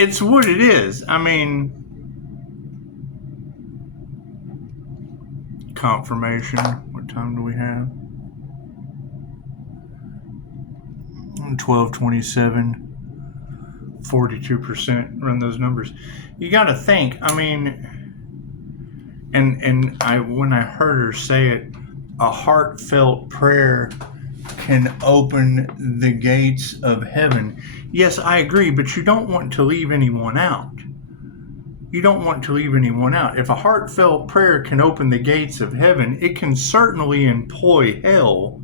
it's what it is. I mean, confirmation. What time do we have? 12:27. 42%. Run those numbers. You got to think. I mean, and when I heard her say it, a heartfelt prayer can open the gates of heaven. Yes, I agree, but you don't want to leave anyone out. You don't want to leave anyone out. If a heartfelt prayer can open the gates of heaven, it can certainly employ hell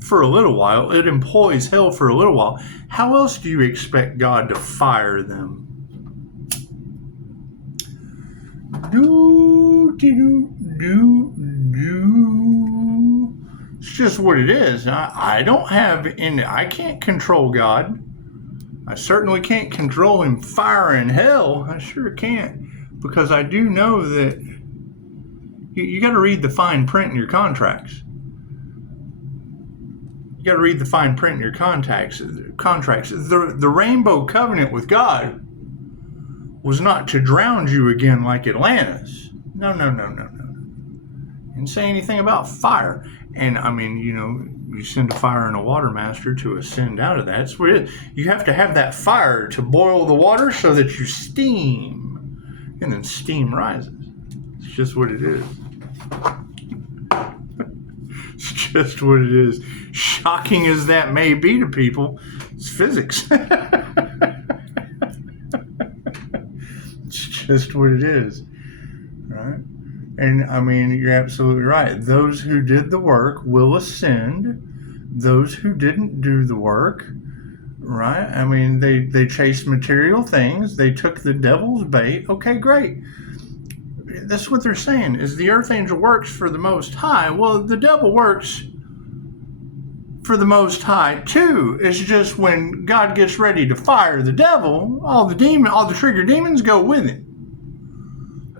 for a little while. It employs hell for a little while. How else do you expect God to fire them? It's just what it is. I don't have any, I can't control God. I certainly can't control him firing hell. I sure can't. Because I do know that you got to read the fine print in your contracts. You got to read the fine print in your contracts. The Rainbow Covenant with God was not to drown you again like Atlantis. No. Didn't say anything about fire. And I mean, you know, you send a fire and a water master to ascend out of that. That's what it is. You have to have that fire to boil the water so that you steam. And then steam rises. It's just what it is. It's just what it is. Shocking as that may be to people, it's physics. It's just what it is. Right? And I mean, you're absolutely right. Those who did the work will ascend. Those who didn't do the work, right? I mean, they chased material things. They took the devil's bait. Okay, great. That's what they're saying, is the earth angel works for the Most High. Well, the devil works for the Most High too. It's just when God gets ready to fire the devil, all the trigger demons go with him.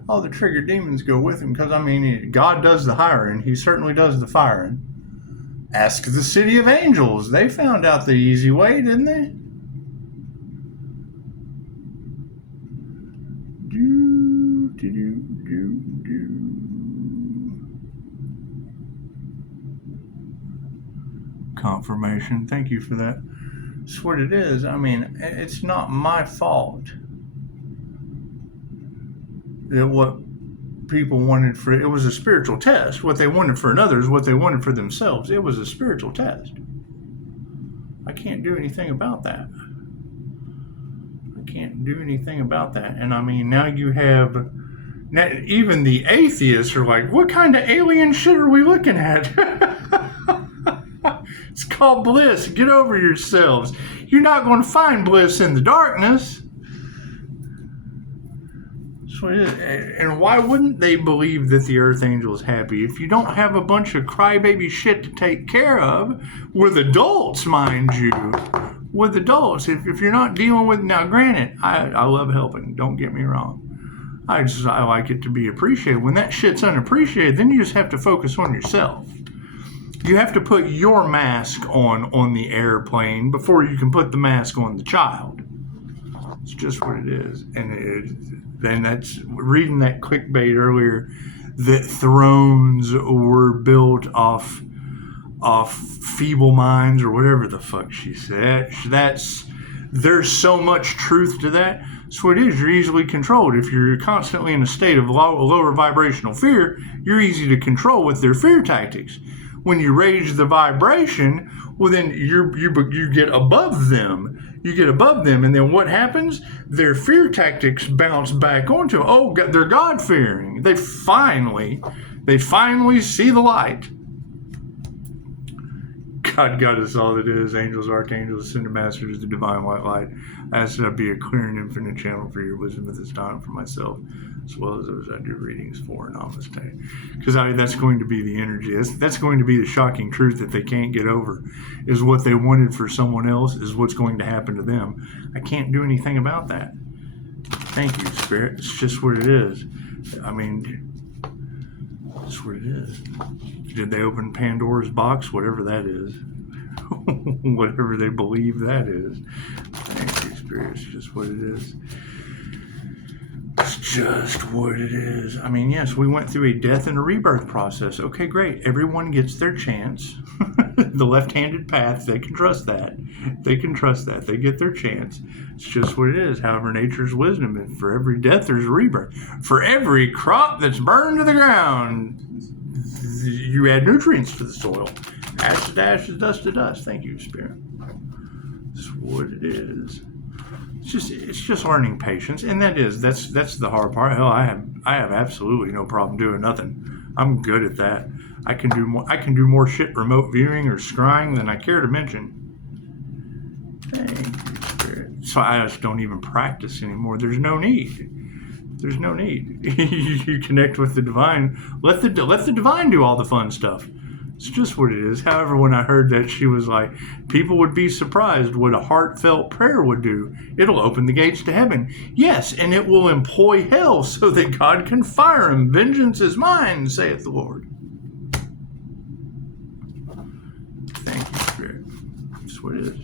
All the trigger demons go with him, because I mean, God does the hiring. He certainly does the firing. Ask the city of angels. They found out the easy way, didn't they? Confirmation. Thank you for that. It's what it is. I mean, it's not my fault that what people wanted for it was a spiritual test. What they wanted for another is what they wanted for themselves. It was a spiritual test. I can't do anything about that. I can't do anything about that. And I mean, now you have, now even the atheists are like, what kind of alien shit are we looking at? It's called bliss. Get over yourselves. You're not going to find bliss in the darkness. And why wouldn't they believe that the earth angel is happy? If you don't have a bunch of crybaby shit to take care of, with adults, mind you, with adults, if you're not dealing with, now granted, I love helping, don't get me wrong. I like it to be appreciated. When that shit's unappreciated, then you just have to focus on yourself. You have to put your mask on the airplane before you can put the mask on the child. It's just what it is. And that's, reading that clickbait earlier, that thrones were built off feeble minds or whatever the fuck she said. There's so much truth to that. That's what it is. You're easily controlled. If you're constantly in a state of lower vibrational fear, you're easy to control with their fear tactics. When you raise the vibration, well, then you get above them. You get above them, and then what happens? Their fear tactics bounce back onto them. Oh, they're God-fearing. They finally see the light. God got us all that is. Angels, archangels, ascended masters, the divine white light. I ask that I be a clear and infinite channel for your wisdom at this time for myself, as well as those I do readings for. Namaste. Because that's going to be the energy. That's going to be the shocking truth that they can't get over. Is what they wanted for someone else is what's going to happen to them. I can't do anything about that. Thank you, Spirit. It's just what it is. I mean, it's what it is. Did they open Pandora's box? Whatever that is. Whatever they believe that is. Thank you, Spirit. Spirit. It's just what it is. It's just what it is. I mean, yes, we went through a death and a rebirth process. Okay, great. Everyone gets their chance. The left-handed path, they can trust that. They can trust that. They get their chance. It's just what it is. However, nature's wisdom. And for every death, there's a rebirth. For every crop that's burned to the ground, you add nutrients to the soil. Ashes to ashes, dust to dust. Thank you, Spirit. That's what it is. It's just learning patience, and that's the hard part. Hell, I have absolutely no problem doing nothing. I'm good at that. I can do more shit remote viewing or scrying than I care to mention. Thank you, Spirit. So I just don't even practice anymore. There's no need. There's no need. You connect with the divine. Let the divine do all the fun stuff. It's just what it is. However, when I heard that, she was like, people would be surprised what a heartfelt prayer would do. It'll open the gates to heaven. Yes, and it will employ hell so that God can fire him. Vengeance is mine, saith the Lord. Thank you, Spirit. That's what it is.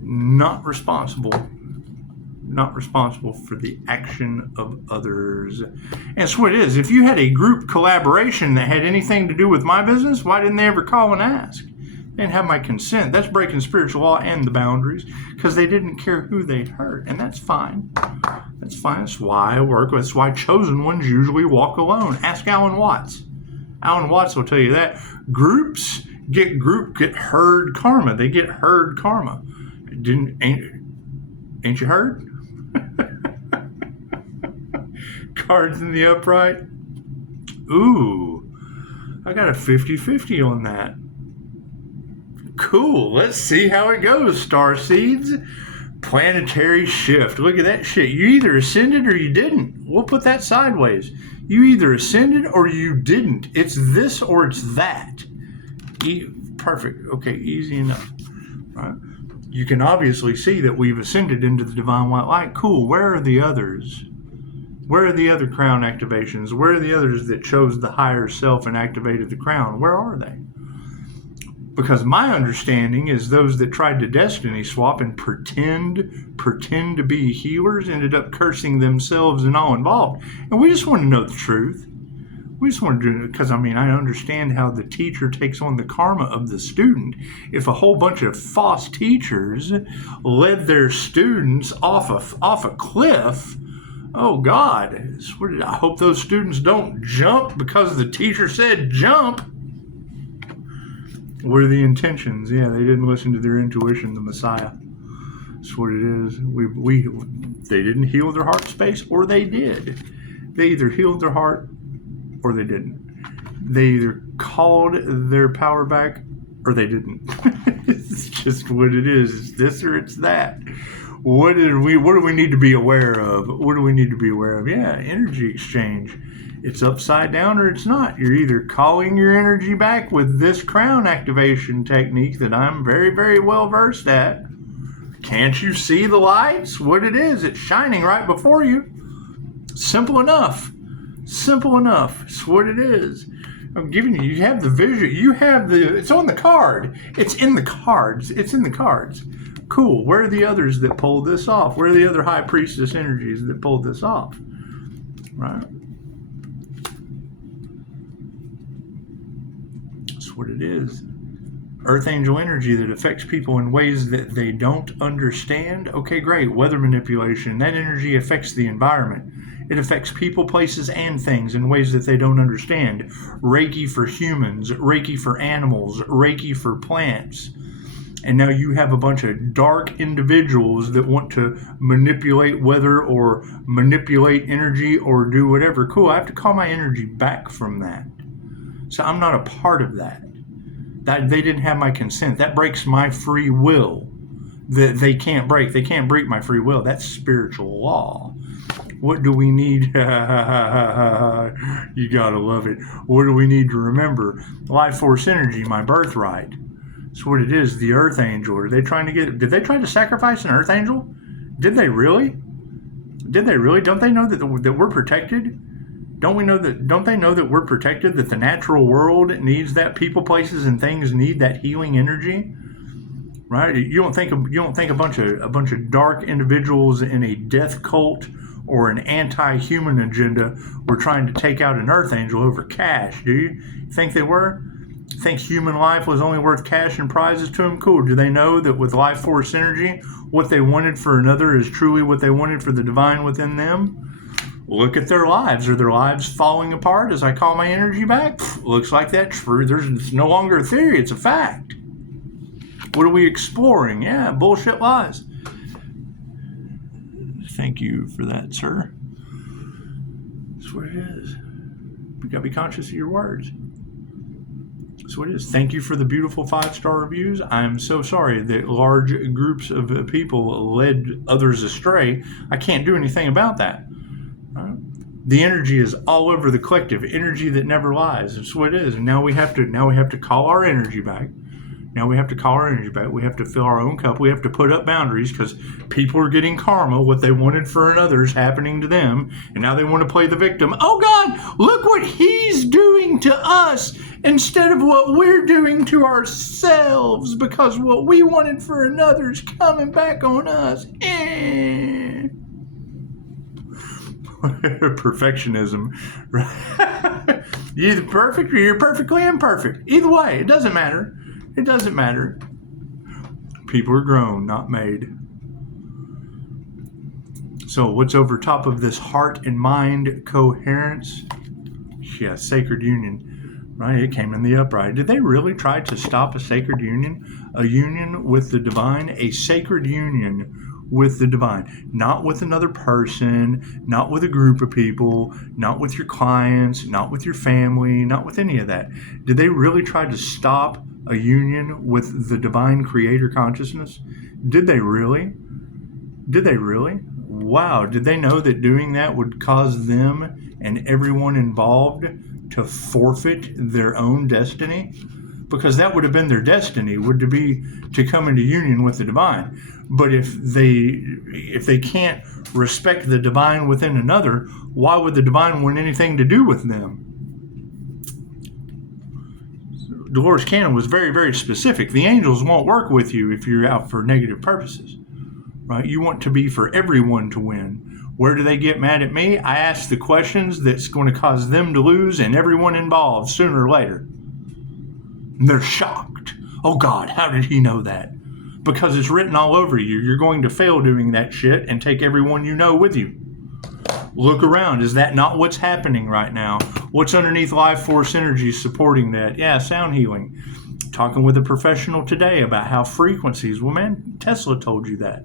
Not responsible for the action of others. And that's what it is. If you had a group collaboration that had anything to do with my business, why didn't they ever call and ask? They didn't have my consent. That's breaking spiritual law and the boundaries, because they didn't care who they'd hurt. And that's fine. That's fine. That's why I work. That's why chosen ones usually walk alone. Ask Alan Watts. Alan Watts will tell you that. Groups get herd karma. They get herd karma. Ain't you heard? Cards in the upright. Ooh, I got a 50-50 on that. Cool. Let's see how it goes, star seeds. Planetary shift. Look at that shit. You either ascended or you didn't. We'll put that sideways. You either ascended or you didn't. It's this or it's that. Perfect. Okay, easy enough. Right? You can obviously see that we've ascended into the divine white light. Cool. Where are the others? Where are the other crown activations? Where are the others that chose the higher self and activated the crown? Where are they? Because my understanding is those that tried to destiny swap and pretend to be healers ended up cursing themselves and all involved. And we just want to know the truth. We just want to do it because, I mean, I understand how the teacher takes on the karma of the student. If a whole bunch of false teachers led their students off a cliff, oh God, I hope those students don't jump because the teacher said jump. What are the intentions? Yeah, they didn't listen to their intuition, the Messiah. That's what it is. They didn't heal their heart space, or they did. They either healed their heart or they didn't. They either called their power back or they didn't. It's just what it is. It's this or it's that. What do we need to be aware of? What do we need to be aware of? Yeah, energy exchange. It's upside down or it's not. You're either calling your energy back with this crown activation technique that I'm very, very well versed at. Can't you see the lights? What it is, it's shining right before you. Simple enough. Simple enough. It's what it is. I'm giving you have the vision. It's on the card. It's in the cards. It's in the cards. Cool. Where are the others that pulled this off? Where are the other high priestess energies that pulled this off? Right? That's what it is. Earth angel energy that affects people in ways that they don't understand. Okay, great. Weather manipulation. That energy affects the environment. It affects people, places, and things in ways that they don't understand. Reiki for humans, Reiki for animals, Reiki for plants. And now you have a bunch of dark individuals that want to manipulate weather or manipulate energy or do whatever. Cool, I have to call my energy back from that. So I'm not a part of that. They didn't have my consent. That breaks my free will. That they can't break. They can't break my free will. That's spiritual law. What do we need? You gotta love it. What do we need to remember? Life force energy, my birthright. That's what it is. The earth angel. Are they trying to did they try to sacrifice an earth angel? Did they really? Did they really? Don't they know that we're protected? Don't they know that we're protected? That the natural world needs that, people, places, and things need that healing energy? right? You don't think a bunch of dark individuals in a death cult or an anti-human agenda were trying to take out an Earth Angel over cash, do you? Think they were? Think human life was only worth cash and prizes to them? Cool. Do they know that with life force energy, what they wanted for another is truly what they wanted for the divine within them? Look at their lives. Are their lives falling apart as I call my energy back? Looks like that's true. There's no longer a theory. It's a fact. What are we exploring? Yeah, bullshit lies. Thank you for that, sir. That's what it is. You gotta be conscious of your words. That's what it is. Thank you for the beautiful 5-star reviews. I'm so sorry that large groups of people led others astray. I can't do anything about that. The energy is all over the collective. Energy that never lies. That's what it is. And now we have to call our energy back. We have to fill our own cup. We have to put up boundaries because people are getting karma. What they wanted for another is happening to them. And now they want to play the victim. Oh, God, look what he's doing to us instead of what we're doing to ourselves because what we wanted for another is coming back on us. Perfectionism. You're either perfect or you're perfectly imperfect. Either way, it doesn't matter. It doesn't matter. People are grown, not made. So what's over top of this heart and mind coherence? Yeah, sacred union. Right? It came in the upright. Did they really try to stop a sacred union? A union with the divine? A sacred union with the divine. Not with another person, not with a group of people, not with your clients, not with your family, not with any of that. Did they really try to stop a union with the divine creator consciousness? Did they really? Did they really? Wow. Did they know that doing that would cause them and everyone involved to forfeit their own destiny? Because that would have been their destiny, would be to come into union with the divine. But if they can't respect the divine within another, why would the divine want anything to do with them? Dolores Cannon was very, very specific. The angels won't work with you if you're out for negative purposes, right? You want to be for everyone to win. Where do they get mad at me? I ask the questions that's going to cause them to lose and everyone involved sooner or later. They're shocked. Oh God, how did he know that? Because it's written all over you. You're going to fail doing that shit and take everyone you know with you. Look around. Is that not what's happening right now? What's underneath life force energy supporting that? Yeah, sound healing. Talking with a professional today about how frequencies. Well, man, Tesla told you that.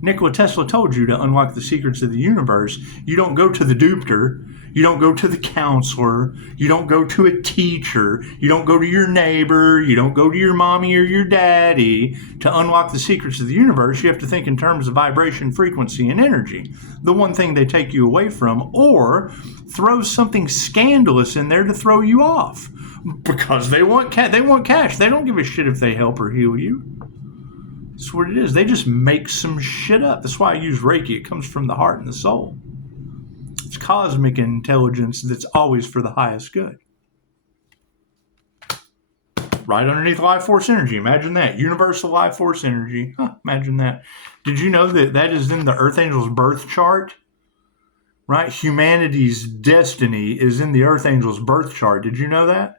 Nikola Tesla told you to unlock the secrets of the universe. You don't go to the dupter. You don't go to the counselor. You don't go to a teacher. You don't go to your neighbor. You don't go to your mommy or your daddy to unlock the secrets of the universe. You have to think in terms of vibration, frequency, and energy. The one thing they take you away from, or throw something scandalous in there to throw you off. Because they want cash. They don't give a shit if they help or heal you. That's what it is. They just make some shit up. That's why I use Reiki. It comes from the heart and the soul. It's cosmic intelligence that's always for the highest good. Right underneath life force energy. Imagine that. Universal life force energy. Imagine that. Did you know that that is in the Earth Angel's birth chart? Right? Humanity's destiny is in the Earth Angel's birth chart. Did you know that?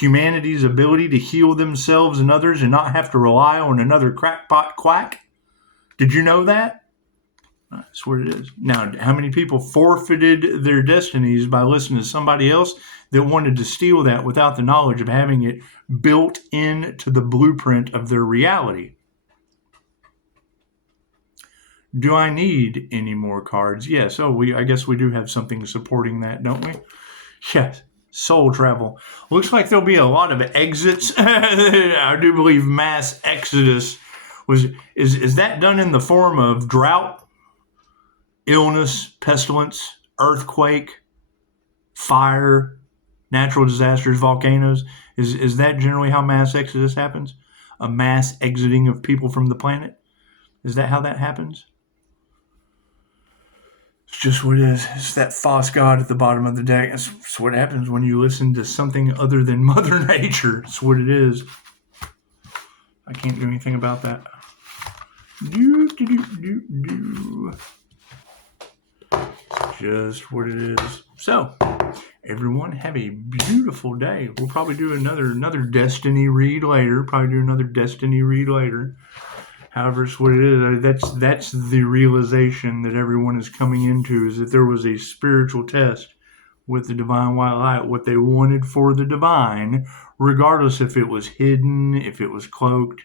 Humanity's ability to heal themselves and others and not have to rely on another crackpot quack. Did you know that? That's what it is. Now, how many people forfeited their destinies by listening to somebody else that wanted to steal that without the knowledge of having it built into the blueprint of their reality? Do I need any more cards? Yes. Oh, I guess we do have something supporting that, don't we? Yes. Soul travel. Looks like there'll be a lot of exits. I do believe mass exodus is that done in the form of drought, illness, pestilence, earthquake, fire, natural disasters, volcanoes? Is that generally how mass exodus happens? A mass exiting of people from the planet? Is that how that happens? It's just what it is. It's that false god at the bottom of the deck. It's what happens when you listen to something other than Mother Nature. It's what it is. I can't do anything about that. It's just what it is. So, everyone, have a beautiful day. We'll probably do another destiny read later. However, it's what it is. That's the realization that everyone is coming into, is that there was a spiritual test with the divine white light, what they wanted for the divine, regardless if it was hidden, if it was cloaked.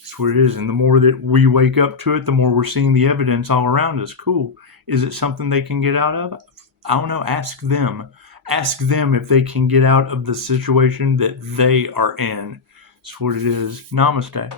That's what it is. And the more that we wake up to it, the more we're seeing the evidence all around us. Cool. Is it something they can get out of? I don't know. Ask them. Ask them if they can get out of the situation that they are in. That's what it is. Namaste.